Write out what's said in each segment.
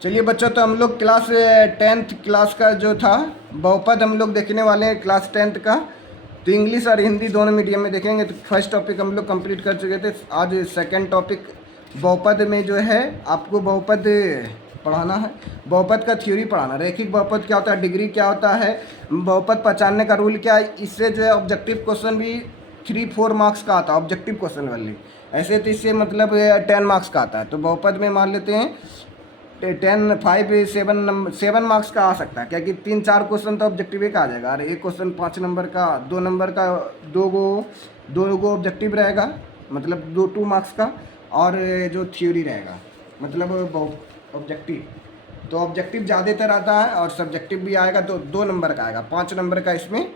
चलिए बच्चों, तो हम लोग क्लास 10th क्लास का जो था बहुपद हम लोग देखने वाले हैं क्लास 10th का। तो इंग्लिश और हिंदी दोनों मीडियम में देखेंगे। तो फर्स्ट टॉपिक हम लोग कंप्लीट कर चुके थे। आज सेकंड टॉपिक बहुपद में जो है आपको बहुपद पढ़ाना है। बहुपद का थ्योरी पढ़ाना, रैखिक बहुपद क्या होता है, डिग्री क्या होता है, बहुपद पहचानने का रूल क्या है। इससे जो है ऑब्जेक्टिव क्वेश्चन भी 3-4 मार्क्स का आता है, ऑब्जेक्टिव क्वेश्चन वाले। ऐसे तो इससे मतलब 10 मार्क्स का आता है। तो बहुपद में मान लेते हैं 7 मार्क्स का आ सकता है, क्योंकि 3-4 क्वेश्चन तो ऑब्जेक्टिव का आ जाएगा। और एक क्वेश्चन 5 नंबर का, 2 नंबर का, दो गो ऑब्जेक्टिव रहेगा, मतलब 2 मार्क्स का। और जो थ्योरी रहेगा मतलब ऑब्जेक्टिव, तो ऑब्जेक्टिव ज़्यादातर आता है और सब्जेक्टिव भी आएगा तो 2 नंबर का आएगा। 5 नंबर का इसमें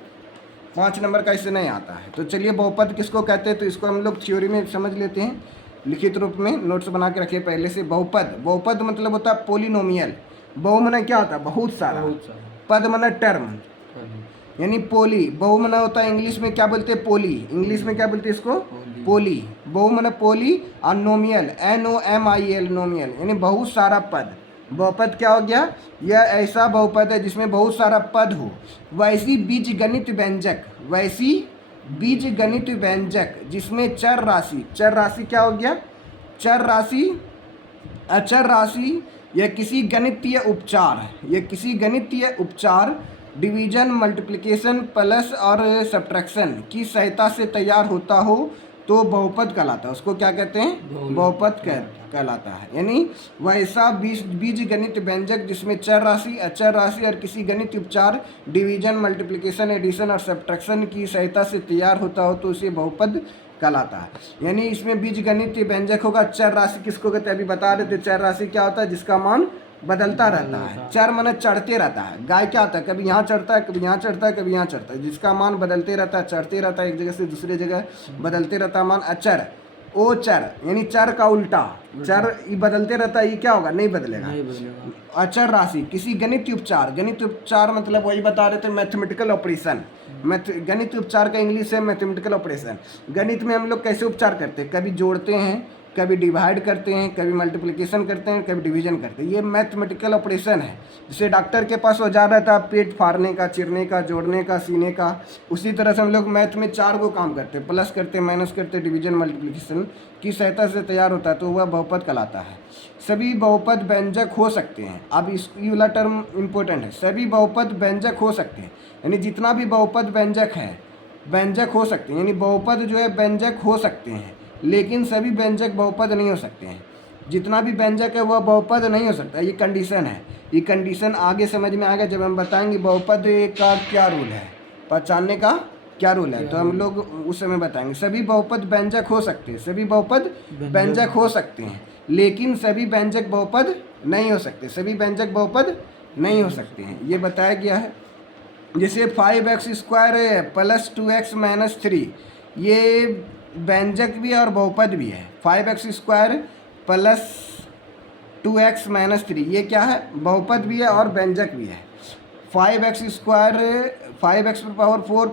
5 नंबर का इससे नहीं आता है। तो चलिए बहुपद किसको कहते हैं, तो इसको हम लोग थ्योरी में समझ लेते हैं, लिखित रूप में नोट्स बना के रखिए पहले से। बहुपद मतलब होता है पोलिनोमियल। बहु मने क्या होता है, बहुत सारा। पद मने टर्म, यानी पोली। बहु मने होता है इंग्लिश में क्या बोलते हैं, पोली। इंग्लिश में क्या बोलते हैं इसको, पोली। बहु मने पोली और नोमियल NOMIL, नोमियल यानी बहुत सारा पद। बहुपद क्या हो गया, यह ऐसा बहुपद है जिसमें बहुत सारा पद हो। वैसी बीजगणित व्यंजक, वैसी बीजगणित व्यंजक जिसमें चर राशि, चर राशि क्या हो गया, चर राशि, अचर राशि, यह किसी गणितीय उपचार, यह किसी गणितीय उपचार डिवीजन, मल्टीप्लिकेशन, प्लस और सब्ट्रैक्शन की सहायता से तैयार होता हो तो बहुपद कहलाता है। उसको क्या कहते हैं, बहुपद कहलाता है। यानी वैसा बीज गणित व्यंजक जिसमें चर राशि, अचर राशि और किसी गणित उपचार डिवीजन, मल्टीप्लिकेशन, एडिशन और सब्ट्रैक्शन की सहायता से तैयार होता हो तो उसे बहुपद कहलाता है। यानी इसमें बीज गणित व्यंजक होगा। चर राशि किसको कहते हैं, अभी बता रहे थे। चर राशि क्या होता है, जिसका मान बदलता रहता है। चर माने चढ़ते रहता है। गाय क्या होता है, कभी यहाँ चढ़ता है, कभी यहाँ चढ़ता है, कभी यहाँ चढ़ता है, जिसका मान बदलते रहता है, चढ़ते रहता है, एक जगह से दूसरे जगह बदलते रहता है मान। अचर, ओ चर यानी चर का उल्टा, चर ये बदलते रहता है, ये क्या होगा, नहीं बदलेगा। अचर राशि किसी गणित उपचार, गणित उपचार मतलब वही बता रहे थे, मैथमेटिकल ऑपरेशन। गणित उपचार का इंग्लिश है मैथमेटिकल ऑपरेशन। गणित में हम लोग कैसे उपचार करते हैं, कभी जोड़ते हैं, कभी डिवाइड करते हैं, कभी मल्टीप्लिकेशन करते हैं, कभी डिवीजन करते हैं। ये मैथमेटिकल ऑपरेशन है। जैसे डॉक्टर के पास औजार रहता है पेट फाड़ने का, चिरने का, जोड़ने का, सीने का, उसी तरह से हम लोग मैथ में 4 को काम करते हैं, प्लस करते हैं, माइनस करते हैं, डिवीजन, मल्टीप्लिकेशन की सहायता से तैयार होता है तो वह बहुपद कहलाता है। सभी बहुपद व्यंजक हो सकते हैं। अब इस ये वाला टर्म इंपॉर्टेंट है, सभी बहुपद व्यंजक हो सकते हैं। यानी जितना भी बहुपद व्यंजक है, व्यंजक हो सकते हैं। यानी बहुपद जो है व्यंजक हो सकते हैं, लेकिन सभी व्यंजक बहुपद नहीं हो सकते हैं। जितना भी व्यंजक है वह बहुपद नहीं हो सकता, ये कंडीशन है। ये कंडीशन आगे समझ में आएगा जब हम बताएंगे बहुपद का क्या रूल है, पहचानने का क्या रूल है, तो हम लोग उस समय बताएंगे। सभी बहुपद व्यंजक हो सकते हैं, सभी बहुपद व्यंजक हो सकते हैं, लेकिन सभी व्यंजक बहुपद नहीं हो सकते, सभी व्यंजक बहुपद नहीं हो सकते हैं, ये बताया गया है। जैसे 5x² प्लस 2x-3, ये व्यंजक भी है और बहुपद भी है। 5x² प्लस 2x-3 ये क्या है, बहुपद भी है और व्यंजक भी है। 5x² 5x⁴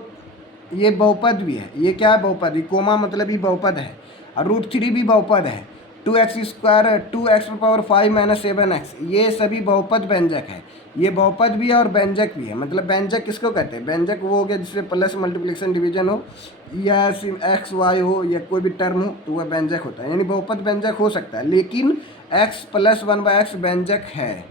ये बहुपद भी है। ये क्या है, बहुपद। ये कोमा मतलब ही बहुपद है। और √3 भी बहुपद है। 2x² 2x⁴ 7x ये सभी बहुपद व्यंजक है। ये बहुपद भी है और व्यंजक भी है। मतलब व्यंजक किसको कहते हैं, व्यंजक वो हो गया जिससे प्लस, मल्टीप्लिकेशन, डिवीजन हो, या x y हो, या कोई भी टर्म हो तो वह व्यंजक होता है। यानी बहुपद व्यंजक हो सकता है, लेकिन x + 1/x व्यंजक है,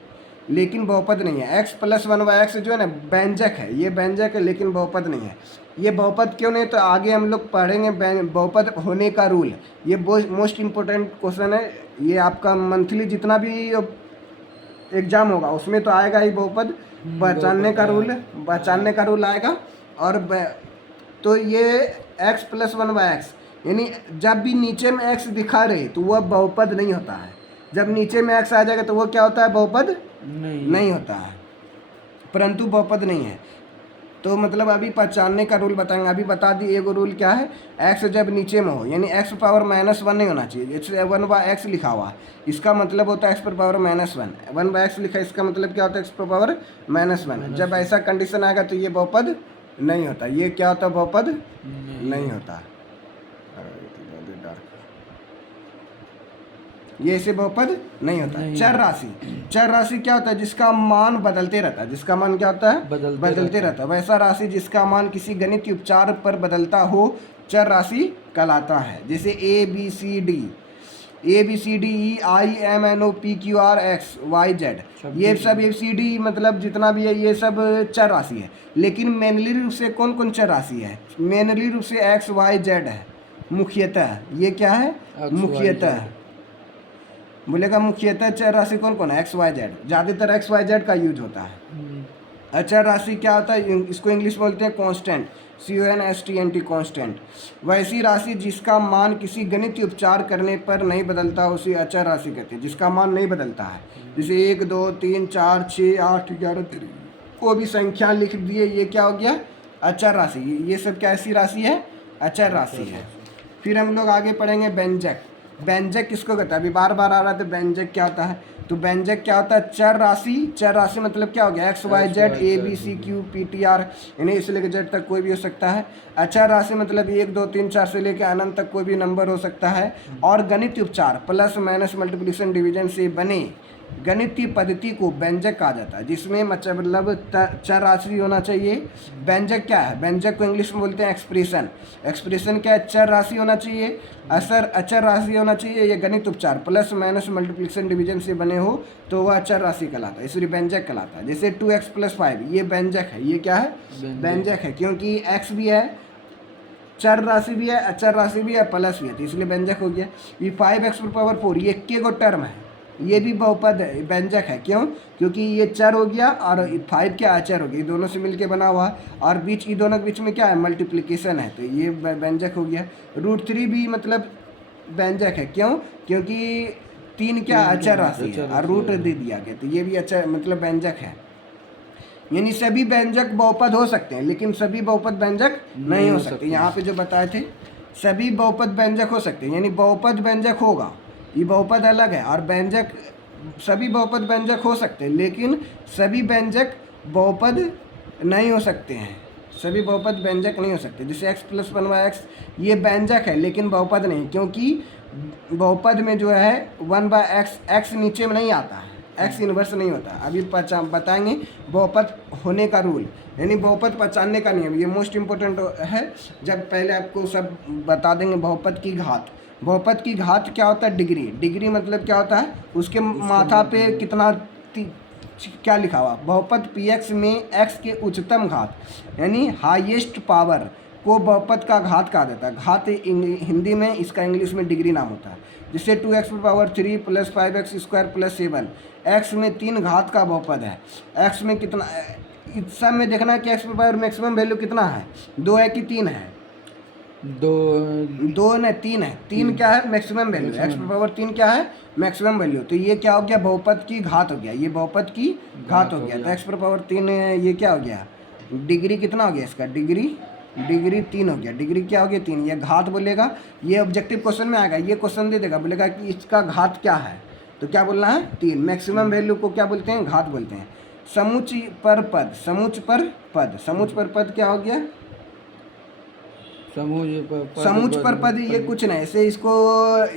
लेकिन बहुपद नहीं है। x + 1/x जो है ना व्यंजक है, ये व्यंजक है लेकिन बहुपद नहीं है। ये बहुपद क्यों नहीं, तो आगे हम लोग पढ़ेंगे बहुपद होने का रूल। ये मोस्ट इम्पोर्टेंट क्वेश्चन है। ये आपका मंथली जितना भी एग्जाम होगा उसमें तो आएगा ही बहुपद पहचानने का रूल, पहचानने का रूल आएगा। और तो ये x + 1/x यानी जब भी नीचे में x दिखा रहे तो वह बहुपद नहीं होता है। जब नीचे में x आ जाएगा तो वो क्या होता है, बहुपद नहीं होता है, परंतु बहुपद नहीं है। तो मतलब अभी पहचानने का रूल बताएंगे। अभी बता दी एगो रूल क्या है, x जब नीचे में हो यानी x⁻⁻1 नहीं होना चाहिए। जैसे 1/x लिखा हुआ, इसका मतलब होता है x⁻⁻1। 1/x लिखा, इसका मतलब क्या होता है, x⁻⁻1। जब ऐसा कंडीशन आएगा तो ये बहुपद नहीं होता। ये क्या होता है, बहुपद नहीं होता। ये ऐसे बहुपद नहीं होता। चर राशि, चर राशि क्या होता है? जिसका मान बदलते रहता है। जिसका मान क्या होता है? बदलते रहता है। वैसा राशि जिसका मान किसी गणितीय उपचार पर बदलता हो चर राशि कहलाता है। जैसे A B C D E I M N O P Q R X Y Z, ये सब ए सी डी मतलब जितना भी है ये सब चर राशि है। लेकिन मेनली रूप से कौन कौन चर राशि है? मेनली रूप से एक्स वाई जेड है मुख्यतः। ये क्या है? मुख्यतः बोलेगा मुख्यतः चर राशि कौन कौन है? X Y Z. ज़्यादातर एक्स वाई जेड का यूज होता है। अचर राशि क्या होता है? इसको इंग्लिश बोलते हैं कांस्टेंट, CONSTANT कांस्टेंट। वैसी राशि जिसका मान किसी गणितीय उपचार करने पर नहीं बदलता उसे अचर राशि कहते हैं। जिसका मान नहीं बदलता है, जैसे 1 2 3 4 6 8 11 13 को भी संख्या लिख दिए, ये क्या हो गया? अचर राशि। ये सब कैसी राशि है? अचर राशि है। फिर हम लोग आगे पढ़ेंगे व्यंजक। व्यंजक किसको कहता है? अभी बार बार आ रहा था व्यंजक क्या होता है। तो व्यंजक क्या होता है? चर राशि। चर राशि मतलब क्या हो गया? X Y Z A B C Q P T R, इन्हें से लेकर जेड तक कोई भी हो सकता है। अचर राशि मतलब 1 2 3 4 से लेकर अनंत तक कोई भी नंबर हो सकता है। और गणितीय उपचार प्लस माइनस मल्टीप्लिकेशन डिवीजन से बने गणितीय पद्धति को व्यंजक कहा जाता है, जिसमें मतलब चर राशि होना चाहिए। व्यंजक क्या है? व्यंजक को इंग्लिश में बोलते हैं एक्सप्रेशन। एक्सप्रेशन क्या है? चर राशि होना चाहिए, अचर राशि होना चाहिए। ये गणित उपचार प्लस माइनस मल्टीप्लिकेशन डिवीजन से बने हो तो वह अचर राशि कहलाता है, इसलिए व्यंजक कहलाता है। जैसे 2x + 5 ये व्यंजक है। ये क्या है? व्यंजक है, क्योंकि x भी है, चर राशि भी है, अचर राशि भी है, प्लस भी है, तो इसलिए व्यंजक हो गया। ये 5x⁴ ये के गो टर्म है, ये भी बहुपद है, व्यंजक है। क्यों? क्योंकि ये चर हो गया और 5 क्या अचर हो गया, ये दोनों से मिलके बना हुआ है। और बीच ये दोनों के बीच में क्या है? मल्टीप्लिकेशन है, तो ये व्यंजक हो गया। √3 भी मतलब व्यंजक है। क्यों? क्योंकि 3 क्या अचर राशि है और रूट दे दिया गया, तो ये भी अचर मतलब व्यंजक है। यानी सभी व्यंजक बहुपद हो सकते हैं, लेकिन सभी बहुपद व्यंजक नहीं हो सकते। यहाँ पे जो बताए थे सभी बहुपद व्यंजक हो सकते हैं, यानी बहुपद व्यंजक होगा, ये बहुपद अलग है। और व्यंजक सभी बहुपद व्यंजक हो सकते हैं, लेकिन सभी व्यंजक बहुपद नहीं हो सकते हैं। सभी बहुपद व्यंजक नहीं हो सकते। जैसे x + 1/x ये व्यंजक है लेकिन बहुपद नहीं, क्योंकि बहुपद में जो है 1/x x नीचे में नहीं आता है, x इन्वर्स नहीं होता। अभी बताएंगे बहुपद होने का रूल, यानी बहुपद पहचानने का नियम, ये मोस्ट इम्पोर्टेंट है। जब पहले आपको सब बता देंगे बहुपद की घात। बहुपद की घात क्या होता है? डिग्री। डिग्री मतलब क्या होता है? उसके माथा पे कितना क्या लिखा हुआ? बहुपद px में x के उच्चतम घात यानी हाईएस्ट पावर को बहुपद का घात कहा जाता है। घात हिंदी में, इसका इंग्लिश में डिग्री नाम होता है। जैसे 2x⁴ + 5x² + 7, x में 3 घात का बहुपद है। x में कितना, इस सब में देखना है कि x⁴ मैक्सिमम वैल्यू कितना है? 2 है कि 3 है? 2 नहीं 3 है। 3 क्या है? Maximum value. x⁴ 3 क्या है? Maximum value. तो ये क्या हो गया? बहुपद की घात हो गया, ये बहुपद की घात हो गया। तो x⁴ 3 ये क्या हो गया? डिग्री कितना हो गया इसका? डिग्री 3 हो गया। डिग्री क्या हो गया? 3। ये घात बोलेगा, ये ऑब्जेक्टिव क्वेश्चन में आएगा, ये क्वेश्चन दे देगा, बोलेगा कि इसका घात क्या है, तो क्या बोलना है? 3। मैक्सिमम वैल्यू को क्या बोलते हैं? घात बोलते हैं। समुच्च पर पद, समुच्च पर पद, समुच्च पर पद क्या हो गया? समुच्च पर पद ये कुछ नहीं, ऐसे इसको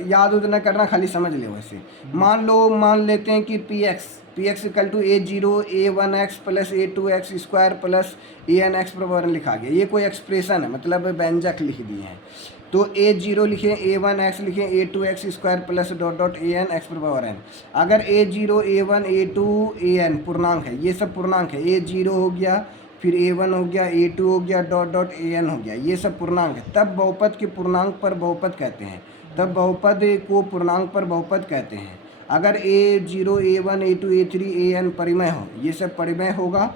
याद उद न करना, खाली समझ ले। वैसे मान लेते हैं कि px = a0 a1x + a2x² + anx⁴ लिखा गया। ये कोई एक्सप्रेशन है, मतलब व्यंजक लिख दिए हैं। तो a0 लिखें, a1x लिखें, a2x² + anx⁴n। अगर a0 a1 a2 an पूर्णांक है, ये सब पूर्णांक है। a0 हो गया, फिर a1 हो गया, a2 हो गया, an हो गया, ये सब पूर्णांक है। तब बहुपद के पूर्णांक पर बहुपद कहते हैं। तब बहुपद को पूर्णांक पर बहुपद कहते हैं। अगर a0 a1 a2 a3 an परिमेय हो, ये सब परिमेय होगा,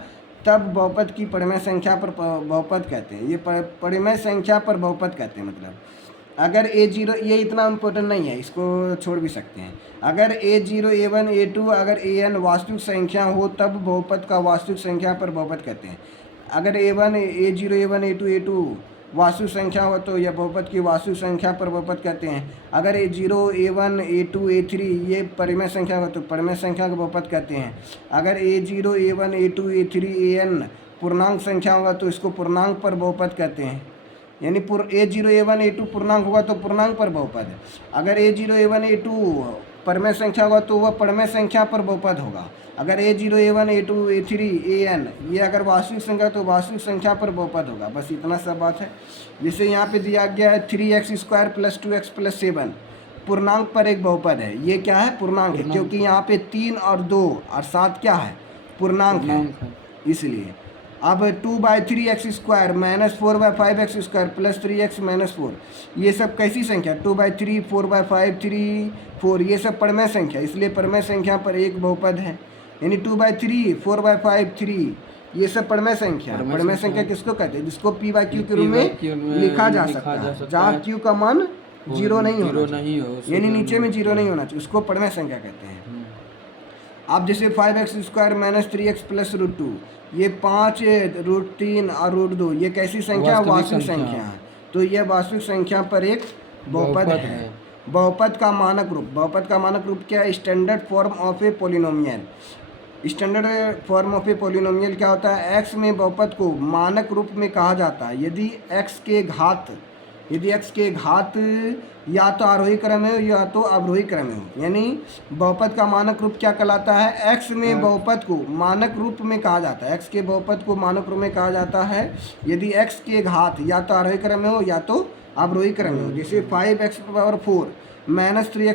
तब बहुपद की परिमेय संख्या पर बहुपद कहते हैं। ये परिमेय संख्या पर बहुपद कहते हैं। मतलब अगर a0, ये इतना इम्पोर्टेंट नहीं है, इसको छोड़ भी सकते हैं। अगर a0 a1 a2 अगर an वास्तविक संख्या हो, तब बहुपद का वास्तविक संख्या पर बहुपद कहते हैं। अगर a0 a1 a2 a2 वास्तविक संख्या हो तो यह बहुपद की वास्तविक संख्या पर बहुपद कहते हैं। अगर a0 a1 a2 a3 ये परिमेय संख्या हो तो परिमेय संख्या को बहुपद कहते हैं। अगर a0 a1 a2 a3 an पूर्णांक संख्या होगा तो इसको पूर्णांक पर बहुपद कहते हैं। यानी a0 a1 a2 पूर्णांक होगा तो पूर्णांक पर बहुपद है। अगर a0 a1 a2 परमेय संख्या होगा तो वह परमेय संख्या पर बहुपद होगा। अगर A0, A1, A2, A3, AN ये अगर वास्तविक संख्या तो वास्तविक संख्या पर बहुपद होगा। बस इतना सा बात है। जैसे यहाँ पे दिया गया है 3x² + 2x + 7 पूर्णांक पर एक बहुपद है। ये क्या है? पूर्णांक है, क्योंकि यहाँ पे 3 और 2 और 7 क्या है? पूर्णांक है, इसलिए। अब 2/3x² - 4/5x² + 3x - 4 ये सब कैसी संख्या? 2/3, 4/5, 3, 4 ये सब परमेय संख्या, इसलिए परमेय संख्या पर एक बहुपद है। यानी 2/3, 4/5, 3 ये सब परमेय संख्या। परमेय संख्या किसको कहते हैं? जिसको p/q के रूप में लिखा जा सकता है, जहाँ q का मान 0 नहीं होना चाहिए, यानी नीचे में 0 नहीं होना चाहिए, उसको परमेय संख्या कहते हैं। अब जैसे 5x² - 3x + √2 ये 5 √3 और √2 ये कैसी संख्या? वास्तविक संख्या है, तो यह वास्तविक संख्या पर एक बहुपद है। बहुपद का मानक रूप। बहुपद का मानक रूप क्या है? Standard form of A polynomial. Standard form of A polynomial क्या होता है? x में बहुपद को मानक रूप में कहा जाता है यदि x के घात या तो आरोही क्रम में हो या तो अवरोही क्रम में हो। यानी बहुपद का मानक रूप क्या कहलाता है? x में बहुपद को मानक रूप में कहा जाता है। x के बहुपद को मानक रूप में कहा जाता है यदि x के घात या तो आरोही क्रम में हो या तो अवरोही क्रम में हो। जैसे 5x⁴ - 3x⁴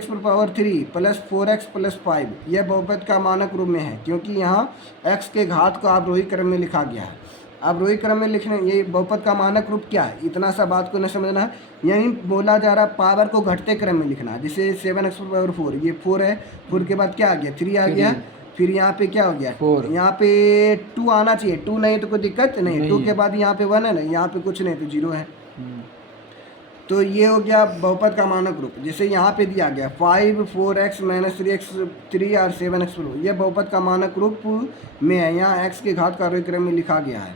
+ 4x + 5 यह बहुपद का मानक रूप में है, क्योंकि यहाँ x के घात को अवरोही क्रम में लिखा गया है। अवरोही क्रम में लिखने ये बहुपद का मानक रूप क्या है? इतना सा बात को नहीं समझना है। यही बोला जा रहा पावर को घटते क्रम में लिखना है। जैसे 7x⁴ ये 4 है, 4 के बाद क्या आ गया? 3 आ गया, फिर यहाँ पे क्या हो गया? 4 यहाँ पे 2 आना चाहिए, 2 नहीं तो कोई दिक्कत नहीं। 2 के बाद यहाँ पे 1 है ना, यहाँ पे कुछ नहीं तो 0 है। तो ये हो गया बहुपद का मानक रूप। जैसे यहाँ पे दिया गया 5, 4x - 3x3 और 7x यह बहुपद का मानक रूप में है। यहाँ x के घात का आरोही क्रम में लिखा गया है,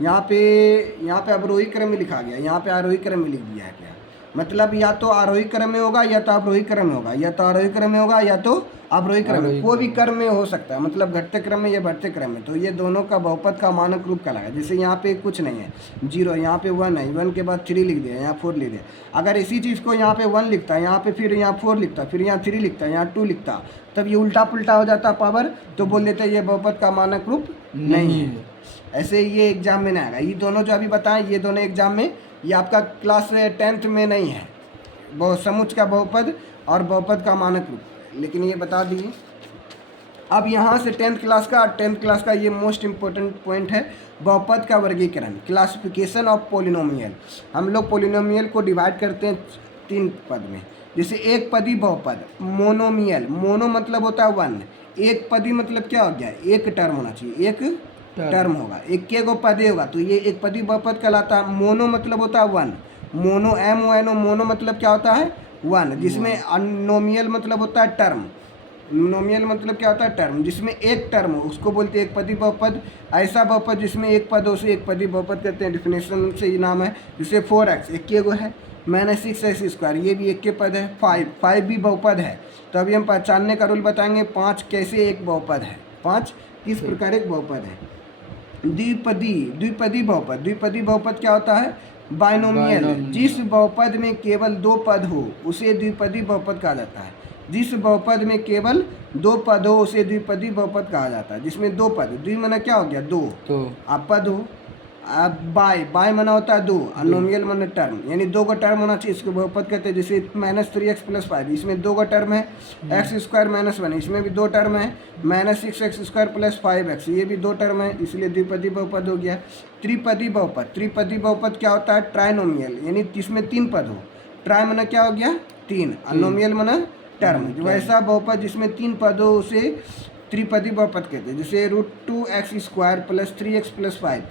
यहाँ पे अवरोही क्रम में लिखा गया, यहाँ पे आरोही क्रम में लिख दिया है। क्या मतलब? या तो आरोही क्रम में होगा या तो अवरोही क्रम में होगा, या तो आरोही क्रम में होगा या तो अवरोही क्रम में, कोई भी क्रम में हो सकता है। मतलब घटते क्रम में या बढ़ते क्रम में, तो ये दोनों का बहुपद का मानक रूप कहलाएगा। जैसे यहाँ पे कुछ नहीं है, 0, यहाँ पे 1 है, 1 के बाद 3 लिख दिया, यहाँ 4 लिख दिया। अगर इसी चीज़ को यहाँ पे 1 लिखता है, यहाँ पे फिर यहाँ 4 लिखता, फिर यहाँ 3 लिखता, यहाँ 2 लिखता, तब ये उल्टा पुल्टा हो जाता पावर, तो बोल देते ये बहुपद का मानक रूप नहीं है। ऐसे ये एग्जाम में नहीं आएगा। ये दोनों जो अभी बताएं, ये दोनों एग्जाम में, ये आपका क्लास 10th में नहीं है, समुच्चय का बहुपद और बहुपद का मानक रूप, लेकिन ये बता दिए। अब यहाँ से 10th क्लास का ये मोस्ट इम्पोर्टेंट पॉइंट है, बहुपद का वर्गीकरण, क्लासिफिकेशन ऑफ पोलिनोमियल। हम लोग पोलिनोमियल को डिवाइड करते हैं 3 पद में। जैसे एक पदी बहुपद, मोनोमियल, मोनो मतलब होता है 1, एक पदी मतलब क्या हो गया? एक टर्म होना चाहिए, एक टर्म होगा, एक के गो पदे होगा, तो ये एक पदी बहुपद कहलाता है। मोनो मतलब होता है 1, मोनो MONO, मोनो मतलब क्या होता है? 1, जिसमें अनोमियल मतलब होता है टर्म, नोमियल मतलब क्या होता है? टर्म, जिसमें एक टर्म हो उसको बोलते हैं एक पदी बहुपद। ऐसा बहुपद जिसमें एक पद हो उसे एक पदी बहुपद कहते हैं, डिफिनेशन से ये नाम है। जैसे 4x एक के गो है, -6x² ये भी एक के पद है, 5 भी बहुपद है। तो अभी हम पहचानने का रूल बताएंगे, 5 कैसे एक बहुपद है, 5 किस प्रकार एक बहुपद है। द्विपदी बहुपद क्या होता है? बाइनोमियल, जिस बहुपद में केवल 2 पद हो उसे द्विपदी बहुपद कहा जाता है। जिस बहुपद में केवल 2 पद हो उसे द्विपदी बहुपद कहा जाता है। जिसमें 2 पद, द्वि मना क्या हो गया? 2, तो आप पद हो। अब बाय मना होता है 2, अनोमियल मना टर्म, यानी 2 का टर्म होना चाहिए, इसको बहुपद कहते हैं। जैसे -3x + 5 इसमें 2 का टर्म है, x² - 1 इसमें भी 2 टर्म है, -6x² + 5x ये भी 2 टर्म है, इसलिए द्विपदी बहुपद हो गया। त्रिपदी बहुपद क्या होता है? ट्राइनोमियल, यानी जिसमें 3 पद हो। ट्राई मना क्या हो गया? 3, अनोमियल मना टर्म, वैसा बहुपद जिसमें 3 पद हो उसे त्रिपदी बहुपद कहते हैं। जैसे √2x² + 3x + 5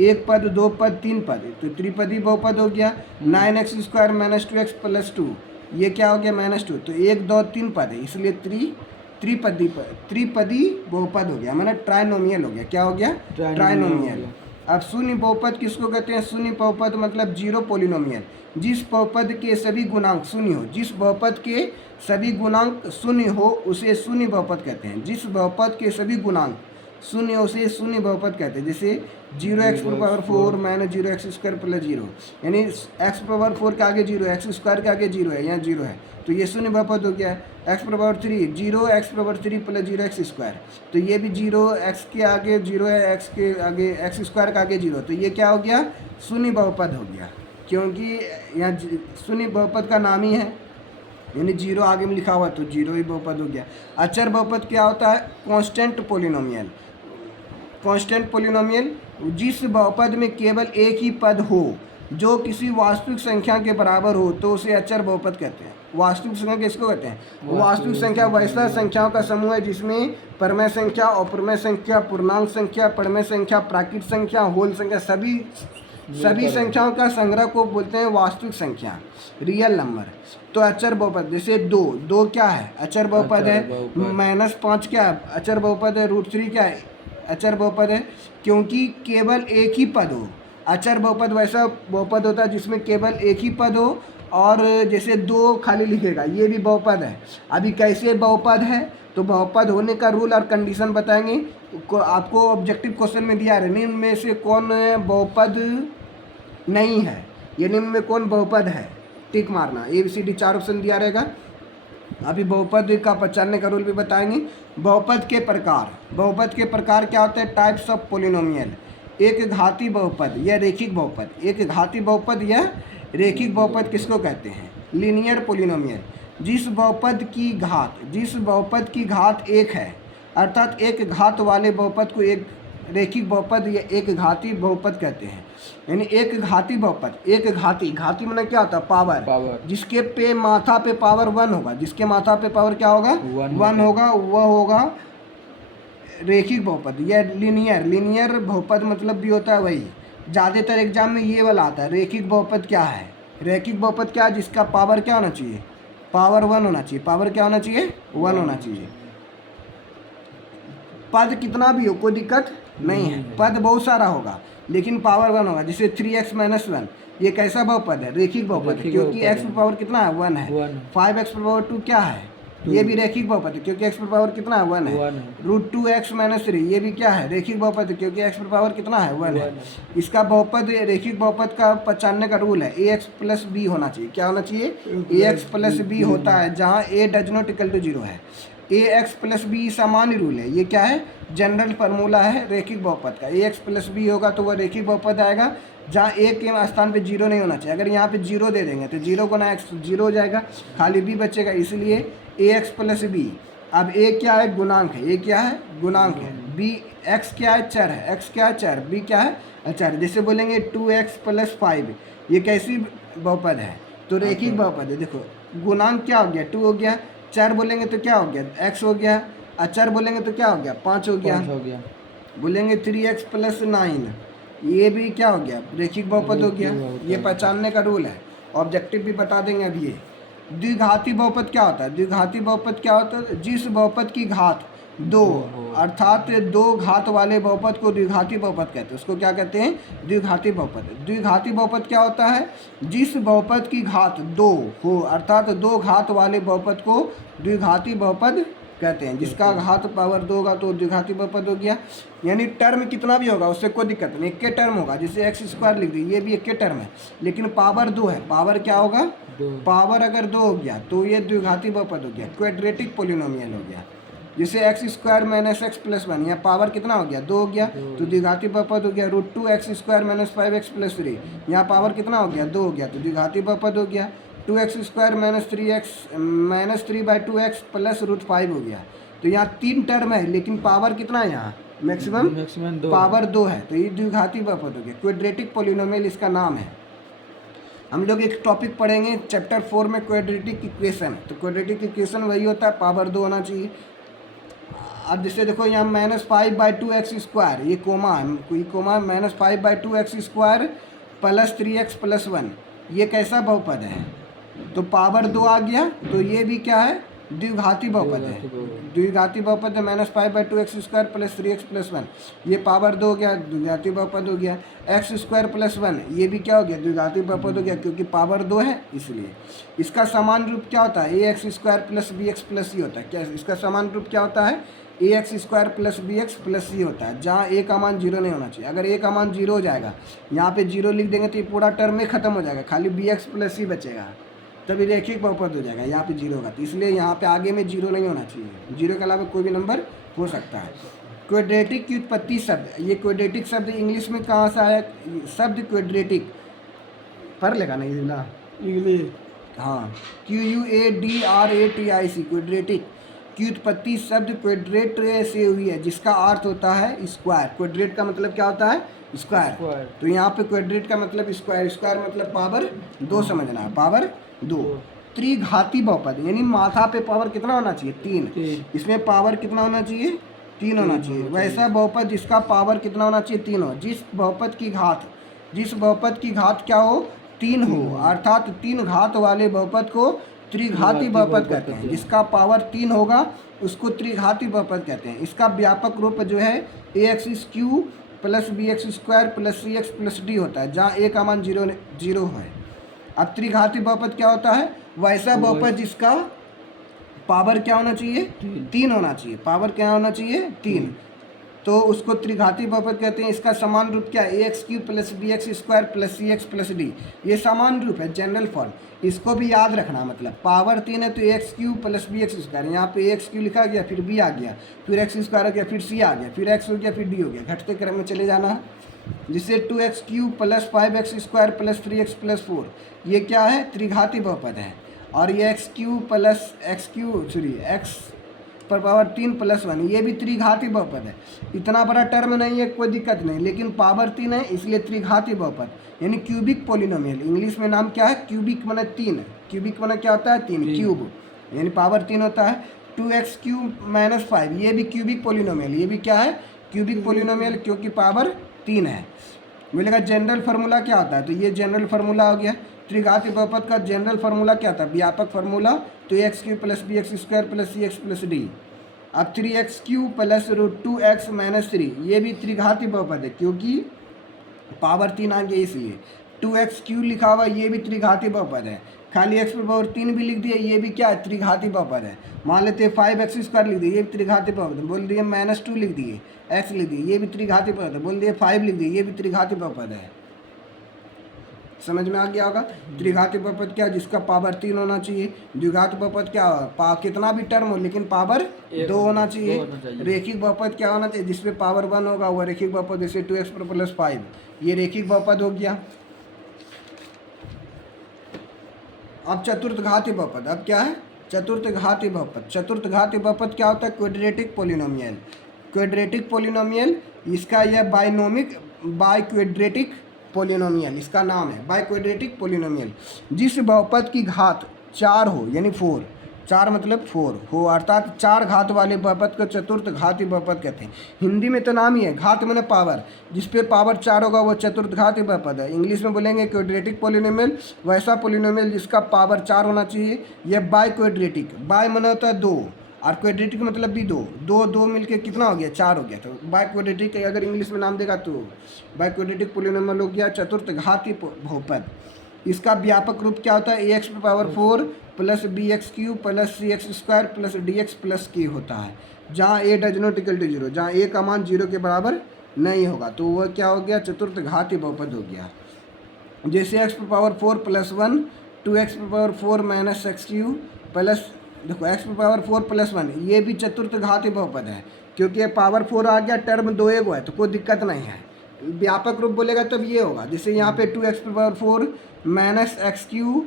एक पद, 2 पद, 3 पद, तो त्रिपदी बहुपद हो गया। 9x² - 2x + 2 ये क्या हो गया? -2, तो 1, 2, 3 पद है, इसलिए त्रिपदी बहुपद हो गया, माना ट्राइनोमियल हो गया। क्या हो गया? ट्राइनोमियल। अब शून्य बहुपद किसको कहते हैं? शून्य बहुपद मतलब 0 पोलिनोमियल, जिस बहुपद के सभी गुणांक शून्य हो, जिस बहुपद के सभी गुणांक शून्य हो उसे शून्य बहुपद कहते हैं। जिस बहुपद के सभी गुणांक शून्य, उसे शून्य बहुपद कहते हैं। जैसे 0x⁴ माइनस 0x² प्लस 0, यानी x⁴ के आगे 0, x² के आगे 0 है, यहाँ 0 है, तो ये शून्य बहुपद हो गया। x⁻3 0x⁻3 प्लस 0x², तो ये भी 0x के आगे 0 है, x के आगे x² के आगे 0, तो ये क्या हो गया, शून्य बहुपद हो गया, क्योंकि यहाँ शून्य बहुपद का नाम ही है, यानी 0 आगे में लिखा हुआ तो 0 ही बहुपद हो गया। अचर बहुपद क्या होता है, कांस्टेंट पोलिनोमियल। कांस्टेंट पोलिनोमियल जिस बहुपद में केवल एक ही पद हो जो किसी वास्तविक संख्या के बराबर हो तो उसे अचर बहुपद कहते हैं। वास्तविक संख्या किसको कहते हैं, वास्तविक संख्या वैसा संख्याओं का समूह है जिसमें परमेय संख्या, अपरमेय संख्या, पूर्णांक संख्या, परमेय संख्या, प्राकृत संख्या, होल संख्या, सभी संख्याओं का संग्रह को बोलते हैं वास्तविक संख्या, रियल नंबर। तो अचर बहुपद जैसे 2 क्या है, अचर बहुपद है। -5 क्या है, अचर बहुपद है। √3 क्या है, अचर बहुपद है, क्योंकि केवल एक ही पद हो। अचर बहुपद वैसा बहुपद होता है जिसमें केवल एक ही पद हो, और जैसे 2 खाली लिखेगा, ये भी बहुपद है। अभी कैसे बहुपद है, तो बहुपद होने का रूल और कंडीशन बताएंगे। आपको ऑब्जेक्टिव क्वेश्चन में दिया है, निम्न में से कौन बहुपद नहीं है, ये निम्न में कौन बहुपद है, टिक मारना। ABCD 4 ऑप्शन दिया रहेगा। अभी बहुपद का पहचानने का रूल भी बताएंगे। बहुपद के प्रकार क्या होते हैं, टाइप्स ऑफ पोलिनोमियल। एक घाती बहुपद या रेखिक बहुपद, एक घाती बहुपद या रेखिक बहुपद किसको कहते हैं, लीनियर पोलिनोमियल। जिस बहुपद की घात एक है, अर्थात एक घात वाले बहुपद को एक रेखिक बहुपद या एक घाती बहुपद कहते हैं। यानी एक घाती बहुपद, एक घाती मतलब क्या होता है, पावर। जिसके पे माथा पे पावर 1 होगा, जिसके माथा पे पावर क्या होगा, 1 होगा, वह होगा रेखिक बहुपद या लीनियर बहुपद मतलब भी होता है वही। ज़्यादातर एग्जाम में ये वाला आता है। रेखिक बहुपद क्या है, रेखिक बहुपद क्या है, जिसका पावर क्या होना चाहिए, पावर 1 होना चाहिए। पावर क्या होना चाहिए, 1 होना चाहिए। पद कितना भी हो कोई दिक्कत नहीं है, पद बहुत सारा होगा लेकिन पावर 1 होगा। जैसे 3x - 1, ये कैसा बहुपद है, रेखिक बहुपद है, क्योंकि x पर पावर कितना है, 1 है। 5x पर पावर 2 क्या है, ये भी रेखिक बहुपद है, क्योंकि x पर पावर कितना है, 1 है। √2x - 3 ये भी क्या है, रेखिक बहुपद है, क्योंकि x पर पावर कितना है, 1 है। इसका बहुपद, रेखिक बहुपद का पहचानने का रूल है, ax + b होना चाहिए। क्या होना चाहिए, ax + b होता है जहाँ a does not equal to 0 है। ax + b सामान्य रूल है, ये क्या है, जनरल फार्मूला है रेखिक बहुपद का। ax + b होगा तो वह रेखिक बहुपद आएगा जहाँ a के स्थान पे 0 नहीं होना चाहिए। अगर यहाँ पे 0 दे देंगे तो 0 गुना x 0 हो जाएगा, खाली b बचेगा, इसलिए ax + b। अब a क्या है, गुणांक है, a क्या है, गुणांक है, b x क्या है, चर है, x क्या है, चर, b क्या है, अचर। जैसे बोलेंगे 2x + 5, ये कैसी बहुपद है, तो रेखिक बहुपद है। देखो गुणांक क्या हो गया, 2 हो गया, चर बोलेंगे तो क्या हो गया, x हो गया, अचर बोलेंगे तो क्या हो गया, 5 हो गया। बोलेंगे 3x + 9, ये भी क्या हो गया, रेखिक बहुपद हो गया। ये पहचानने का रूल है, ऑब्जेक्टिव भी बता देंगे अभी। ये द्विघाती बहुपद क्या होता है, द्विघाती बहुपद क्या होता है, जिस बहुपद की घात 2 अर्थात 2 घात वाले बहुपद को द्विघाती बहुपद कहते हैं। उसको क्या कहते हैं, द्विघाती बहुपद। द्विघाती बहुपद क्या होता है, जिस बहुपद की घात 2 हो, अर्थात 2 घात वाले बहुपद को द्विघाती बहुपद कहते हैं। जिसका घात पावर 2 होगा तो द्विघाती बहुपद हो गया। यानी टर्म कितना भी होगा उससे कोई दिक्कत नहीं, एक के टर्म होगा। जैसे x² लिख दी, ये भी एक के टर्म है, लेकिन पावर 2 है। पावर क्या होगा, पावर अगर 2 हो गया तो ये द्विघाती बहुपद हो गया, क्वाड्रेटिक पोलिनोमियल हो गया। जैसे x² - x + 1, यहाँ पावर कितना हो गया, 2 हो गया, तो द्विघाती बहुपद हो गया। √2x² - 5x + 3, यहाँ पावर कितना हो गया, 2 हो गया, तो द्विघाती बहुपद हो गया। 2x² - 3/2x + √5 हो गया। तो यहाँ 3 टर्म है लेकिन पावर कितना है, यहाँ मैक्सिमम पावर 2 है, तो ये द्विघाती बहुपद हो गया, क्वाड्रेटिक पोलिनोमियल इसका नाम है। हम लोग एक टॉपिक पढ़ेंगे चैप्टर 4 में, क्वाड्रेटिक इक्वेशन। तो क्वाड्रेटिक इक्वेशन वही होता है, पावर 2 होना चाहिए। अब जैसे देखो यहाँ -5/2x², ये कोमा है, कोई कोमा, -5/2x² + 3x + 1, ये कैसा बहुपद है, तो पावर 2 आ गया, तो ये भी क्या है, द्विघाती बहुपद है। द्विघाती बहुपद है -5/2x² + 3x + 1, ये पावर 2 हो गया, द्विघाती बहुपद हो गया। x² + 1, ये भी क्या हो गया, द्विघाती बहुपद हो गया, क्योंकि पावर 2 है इसलिए। इसका समान रूप क्या होता है, ax² + bx + c होता है। क्या इसका समान रूप क्या होता है, ax² + bx + c होता है, जहाँ a का मान 0 नहीं होना चाहिए। अगर a का मान 0 हो जाएगा, यहाँ पे 0 लिख देंगे तो ये पूरा टर्म में खत्म हो जाएगा, खाली bx + c बचेगा, तभी रैखिक बहुपद हो जाएगा। यहाँ पे 0 होगा, तो इसलिए यहाँ पे आगे में 0 नहीं होना चाहिए, 0 के अलावा कोई भी नंबर हो सकता है। क्वाड्रेटिक की उत्पत्ति शब्द, ये क्वाड्रेटिक शब्द इंग्लिश में कहाँ से आया, शब्द क्वाड्रेटिक पढ़ लेगा नहीं ना इंग्लिश, हाँ, QUADRATIC, क्वाड्रेटिक की उत्पत्ति शब्द क्वाड्रेट से हुई है, जिसका अर्थ होता है स्क्वायर। क्वाड्रेट का मतलब क्या होता है, स्क्वायर। तो यहाँ पे क्वाड्रेट का मतलब स्क्वायर, स्क्वायर मतलब पावर 2 समझना है, पावर 2। त्रिघाती बहुपद यानी माथा पे पावर कितना होना चाहिए, 3, इसमें पावर कितना होना चाहिए, 3 होना चाहिए। वैसा बहुपद जिसका पावर कितना होना चाहिए, 3 हो। जिस बहुपद की घात क्या हो, 3 हो, अर्थात 3 घात वाले बहुपद को त्रिघाती बहुपद कहते हैं। जिसका पावर 3 होगा उसको त्रिघाती बहुपद कहते हैं। इसका व्यापक रूप जो है ax³ + bx² + cx + d होता है, जहाँ a का मान 0 है। अब त्रिघाती बहुपद क्या होता है, वैसा बहुपद जिसका पावर क्या होना चाहिए, 3 होना चाहिए, पावर क्या होना चाहिए, 3, तो उसको त्रिघाती बहुपद कहते हैं। इसका समान रूप क्या है, ax³ + bx² + cx + d, ये समान रूप है, जनरल फॉर्म। इसको भी याद रखना, मतलब पावर 3 है तो ax³ + bx², यहाँ पे ax³ लिखा गया, फिर b आ गया, फिर x² आ गया, फिर c आ गया, फिर x हो गया, फिर d हो गया, घटते क्रम में चले जाना है। जिससे 2x³ + 5x² + 3x + 4, ये क्या है, त्रिघाती बहुपद है। और ये x³ + x पर पावर 3 + 1, ये भी त्रिघाती बहुपद है। इतना बड़ा टर्म नहीं है, कोई दिक्कत नहीं, लेकिन पावर 3 है इसलिए त्रिघाती बहुपद, यानी क्यूबिक पोलिनोमियल। इंग्लिश में नाम क्या है, क्यूबिक माने 3, क्यूबिक माने क्या होता है, 3, क्यूब यानी पावर 3 होता है। 2x³ - 5, ये भी क्यूबिक पोलिनोमियल, ये भी क्या है, क्यूबिक पोलिनोमियल, क्योंकि पावर 3 है। बोलेगा जनरल फार्मूला क्या होता है, तो ये जनरल फार्मूला हो गया। त्रिघाती बहुपद का जनरल फार्मूला क्या था, व्यापक फार्मूला, तो ax³ + bx² + cx + d। अब 3x³ + √2x - 3, ये भी त्रिघाती बहुपद है, क्योंकि पावर 3 आ गया इसलिए। 2x³ लिखा हुआ, ये भी त्रिघाती बहुपद है। खाली x पर पावर 3 भी लिख दिए, ये भी क्या है, त्रिघाती बहुपद है। मान लेते हैं 5x² लिख दिए, ये भी त्रिघाती बहुपद है। बोल दिए -2 लिख दिए, x लिख दिए, ये भी त्रिघाती बहुपद है। बोल दिए 5 लिख दिए, ये भी त्रिघाती बहुपद है। समझ में आ गया होगा। त्रिघाती बहुपद क्या, जिसका पावर 3 होना चाहिए। द्विघाती बहुपद क्या, कितना भी टर्म हो लेकिन पावर 2 होना चाहिए। रेखिक बहुपद क्या होना चाहिए, जिसपे पावर 1 होगा वह रेखिक बहुपद, जैसे 2x + 5, ये रेखिक बहुपद हो गया। अब चतुर्थघाती बहुपद, अब क्या है, चतुर्थघाती बहुपद। चतुर्थघाती बहुपद क्या होता है, क्वाड्रेटिक पोलिनोमियल। क्वाड्रेटिक पोलिनोमियल, इसका यह बाइक्वाड्रेटिक पोलिनोमियल इसका नाम है, बाइक्वाड्रेटिक पोलिनोमियल। जिस बहुपद की घात 4 हो, यानी 4, 4 मतलब 4 हो, अर्थात 4 घात वाले बहुपद को चतुर्थघाती बहुपद कहते हैं। हिंदी में तो नाम ही है, घात माने पावर, जिस पे पावर 4 होगा वो चतुर्थघाती बहुपद है। इंग्लिश में बोलेंगे क्वाड्रेटिक पोलिनोमियल, वैसा पोलिनोमियल जिसका पावर 4 होना चाहिए। यह बाइक्वाड्रेटिक, बाय माने होता है 2, और क्वाड्रेटिक मतलब भी 2 मिलके कितना हो गया, 4 हो गया। तो बाइक्वाड्रेटिक अगर इंग्लिश में नाम देगा तो बाइक्वाड्रेटिक पोलिनोमियल हो गया चतुर्थघाती बहुपद। इसका व्यापक रूप क्या होता है, ax⁴ + bx³ + cx² + dx + k होता है, जहाँ a does not equal to 0, जहाँ a का मान 0 के बराबर नहीं होगा, तो वह क्या हो गया, चतुर्थघाती बहुपद हो गया। जैसे x⁴ + 1, 2x⁴ - x³ प्लस, देखो x⁴ + 1, ये भी चतुर्थघाती बहुपद है, क्योंकि पावर 4 आ गया, टर्म 2 एगो है तो कोई दिक्कत नहीं है। व्यापक रूप बोलेगा तब ये होगा, जैसे यहाँ पे 2x⁴ - x³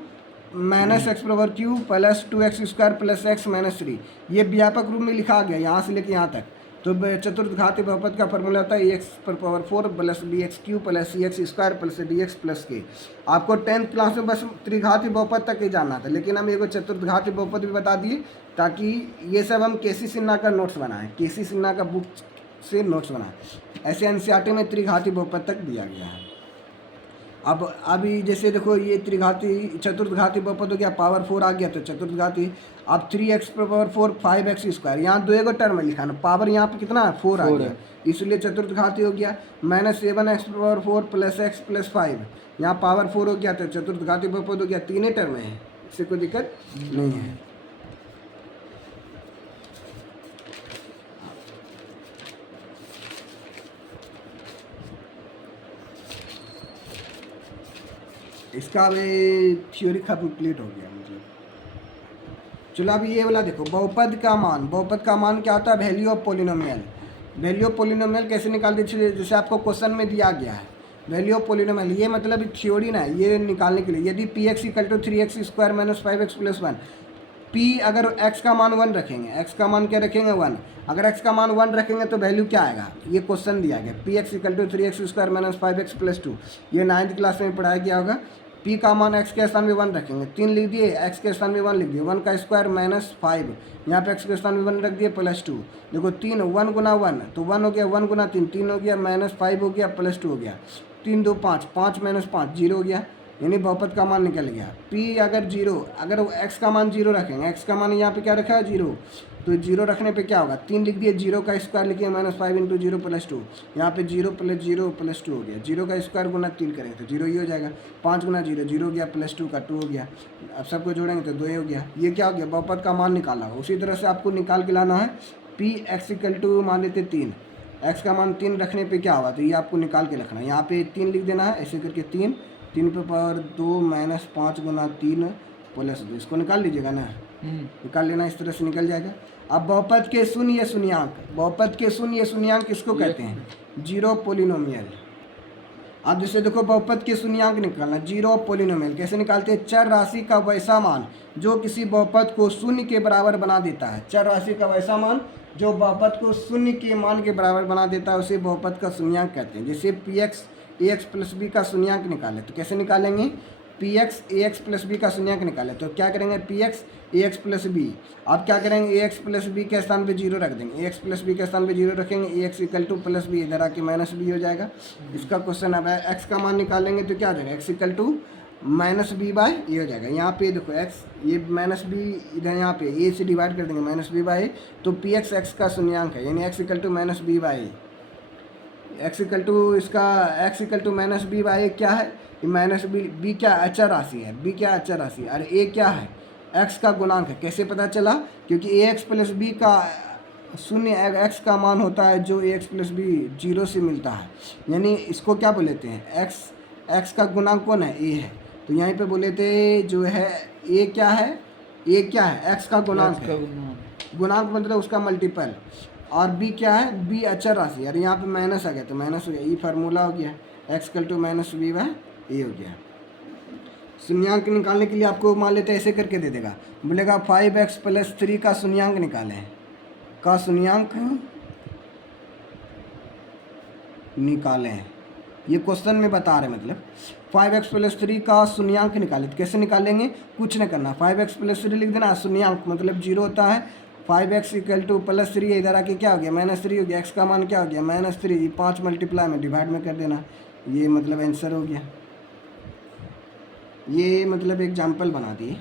plus 2x² + x - 3, ये व्यापक रूप में लिखा गया यहाँ से लेके यहाँ तक। तो चतुर्थघाती बहुपद का फॉर्मूला होता है ax⁴ + bx³ + cx² + dx + k। आपको 10th क्लास में बस त्रिघाती बहुपद तक ही जानना था, लेकिन हम एक चतुर्थघाती बहुपद भी बता दिए, ताकि ये सब हम केसी सिन्हा का नोट्स बनाएं, केसी सिन्हा का बुक से नोट्स बनाएं। ऐसे एनसीईआरटी में त्रिघाती बहुपद तक दिया गया है। अब अभी जैसे देखो ये त्रिघाती चतुर्थघाती बहुपद हो गया, पावर 4 आ गया तो चतुर्थघाती। अब 3x पावर 4 5x स्क्वायर, यहाँ दो एगो टर्म लिखा ना, पावर यहाँ पे कितना है 4 आ गया, इसलिए चतुर्थघाती हो गया। -7x power 4 plus x plus 5, यहाँ पावर 4 हो गया तो चतुर्थघाती बहुपद हो गया, तीन ही टर्म है, इससे कोई दिक्कत नहीं है। इसका अभी थ्योरी कंप्लीट हो गया मतलब। चलो अभी ये वाला देखो, बहुपद का मान, बहुपद का मान क्या होता है, value of polynomial. Value of polynomial कैसे निकालते हैं, जैसे आपको क्वेश्चन में दिया गया है वैल्यू ऑफ पोलिनोमियल, ये मतलब थ्योरी ना है, ये निकालने के लिए यदि px = 3x square minus 5x plus 1, p अगर x का मान 1 रखेंगे, x का मान क्या रखेंगे 1, अगर x का मान 1 रखेंगे तो वैल्यू क्या आएगा, ये क्वेश्चन दिया गया px = 3x square minus 5x plus 2, ये 9th क्लास में पढ़ाया गया होगा। p का मान x के स्थान में 1 रखेंगे, 3 लिख दिए, x के स्थान में 1 लिख दिए, 1 का स्क्वायर माइनस 5, यहाँ पे x के स्थान में 1 रख दिए प्लस 2, देखो 3 1 गुना 1 तो 1 हो गया, 1 गुना 3 3 हो गया, माइनस 5 हो गया प्लस 2 हो गया, 3 2 5, 5 माइनस 5 0 हो गया, यानी बहुपद का मान निकल गया। p अगर 0, अगर x का मान 0 रखेंगे, x का मान यहाँ पे क्या रखा है 0, तो 0 रखने पे क्या होगा, 3 लिख दिए, 0 का स्क्वायर लिखिए माइनस 5 × 0 प्लस 2, यहाँ पे 0 प्लस 0 प्लस 2 हो गया, 0 का स्क्वायर गुना 3 करेंगे तो 0 ही हो जाएगा, 5 गुना 0 0 हो गया, प्लस 2 का 2 हो गया, अब सबको जोड़ेंगे तो 2 हो गया, ये क्या हो गया, बहुपद का मान निकाला। उसी तरह से आपको निकाल के लाना है px = मान लेते 3, x का मान 3 रखने पे क्या होगा, तो ये आपको निकाल के रखना है, यहाँ पे 3 लिख देना है, ऐसे करके 3 पे पावर 2 माइनस 5 गुना 3 प्लस 2, इसको निकाल लीजिएगा ना, निकाल लेना, इस तरह से निकल जाएगा। अब बहुपद के शून्य शून्यांक, बहुपद के शून्य शून्यांक किसको कहते हैं, जीरो पोलिनोमियल। अब जैसे देखो बहुपद के शून्यांक निकालना, जीरो पोलिनोमियल कैसे निकालते हैं, चर राशि का वैसा मान जो किसी बहुपद को शून्य के बराबर बना देता है, चर राशि का वैसा मान जो बहुपद को शून्य के मान के बराबर बना देता है उसे बहुपद का शून्यांक कहते हैं। जैसे px ax प्लस b का शून्यांक निकाले तो कैसे निकालेंगे, px ax प्लस b का शून्यांक निकाले तो क्या करेंगे, px ax प्लस b, अब क्या करेंगे, ax प्लस b के स्थान पे 0 रख देंगे, ax प्लस b के स्थान पे 0 रखेंगे, ax = प्लस b, इधर आके माइनस b हो जाएगा। इसका क्वेश्चन अब x का मान निकालेंगे तो क्या हो जाएगा, x = माइनस बी बाई ए हो जाएगा। यहाँ पे देखो x, ये माइनस बी इधर यहाँ पे a से डिवाइड कर देंगे माइनस बी बाई, तो px x का शून्यांक है, यानी x = minus B by, x = minus B by क्या है, माइनस बी क्या अचर राशि है, b क्या अचर राशि है, और a क्या है, x का गुणांक है। कैसे पता चला, क्योंकि ax प्लस b का शून्य x का मान होता है जो ax प्लस b 0 से मिलता है, यानी इसको क्या बोलेते हैं, x का गुणांक कौन है, a है, तो यहीं पे बोले थे जो है a क्या है, a क्या है, x का गुणांक है, गुणांक मतलब उसका मल्टीपल, और b क्या है, b अचर राशि, यार यहाँ पे माइनस आ गया तो माइनस हो गया, ये फार्मूला हो गया, x = माइनस बी बाई ए हो गया। शून्यांक निकालने के लिए आपको मान लेते ऐसे करके दे देगा, बोलेगा 5x प्लस 3 का शून्यांक निकालें, का शून्यांक निकालें, ये क्वेश्चन में बता रहे मतलब 5x प्लस 3 का शून्यांक निकालें, तो कैसे निकालेंगे, कुछ नहीं करना, 5x प्लस 3 लिख देना, शून्यांक मतलब 0 होता है, 5x = प्लस 3, इधर आके क्या हो गया -3 हो गया, x का मान क्या हो गया -3, 5 मल्टीप्लाई में डिवाइड में कर देना, ये मतलब आंसर हो गया। ये मतलब एग्जाम्पल बना दिए।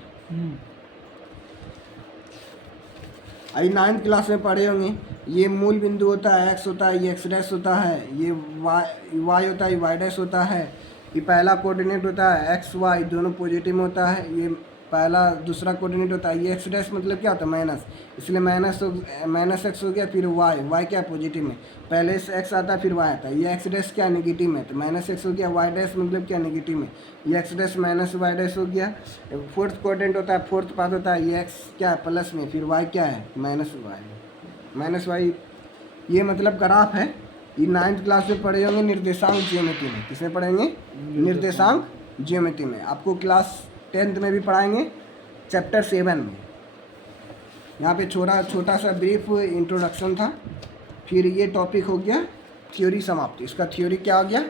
अभी 9th क्लास में पढ़े होंगे, ये मूल बिंदु होता है, x होता है, ये x' होता है, ये y होता है, ये y' होता है, ये पहला कोऑर्डिनेट होता है x y दोनों पॉजिटिव में होता है, ये पहला दूसरा कोऑर्डिनेट होता है, ये x' मतलब क्या होता है माइनस, इसलिए माइनस x हो गया, फिर y क्या पॉजिटिव में, पहले से x आता है फिर y आता है, ये x' क्या नेगेटिव में, तो -x हो गया, y' मतलब क्या नेगेटिव में, ये x' माइनस y' हो गया। फोर्थ कोऑर्डिनेट होता है, फोर्थ पाथ होता है, ये x क्या है प्लस में, फिर y क्या है माइनस y, ये मतलब ग्राफ है। ये 9th क्लास में पढ़े होंगे निर्देशांक ज्योमेट्री में, किसमें पढ़ेंगे, निर्देशांक ज्योमेट्री में, आपको क्लास 10th में भी पढ़ाएंगे चैप्टर 7 में। यहाँ पे छोटा सा ब्रीफ इंट्रोडक्शन था, फिर ये टॉपिक हो गया थ्योरी समाप्ति, इसका थ्योरी क्या हो गया।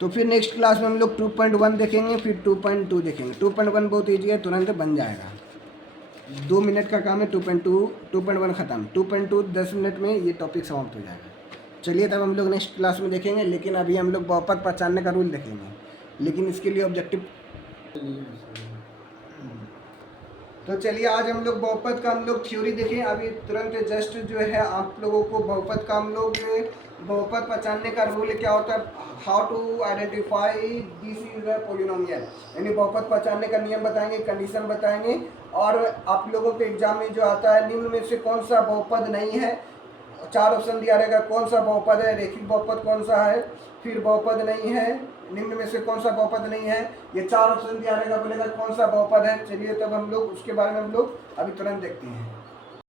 तो फिर नेक्स्ट क्लास में हम लोग 2.1 देखेंगे, फिर 2.2 देखेंगे। 2.1 बहुत ईजी है, तुरंत बन जाएगा, 2 मिनट का काम है। 2.1 ख़त्म, 2.2 10 मिनट में ये टॉपिक समाप्त हो जाएगा। चलिए तब हम लोग नेक्स्ट क्लास में देखेंगे, लेकिन अभी हम लोग बहुपद पहचानने का रूल देखेंगे। लेकिन इसके लिए ऑब्जेक्टिव। तो चलिए आज हम लोग बहुपद का हम लोग थ्योरी देखें। अभी तुरंत जस्ट जो है आप लोगों को बहुपद का हम लोग बहुपद पहचानने का रूल क्या होता है, how to identify this is a polynomial, यानी बहुपद पहचानने का नियम बताएंगे, कंडीशन बताएंगे। और आप लोगों के एग्जाम में जो आता है निम्न में से कौन सा बहुपद नहीं है, 4 ऑप्शन दिया रहेगा, कौन सा बहुपद है, रेखिक बहुपद कौन सा है, फिर बहुपद नहीं है, निम्न में से कौन सा बहुपद नहीं है, ये 4 ऑप्शन दिया रहेगा, बोलेगा कौन सा बहुपद है। चलिए तब हम लोग उसके बारे में हम लोग अभी तुरंत देखते हैं।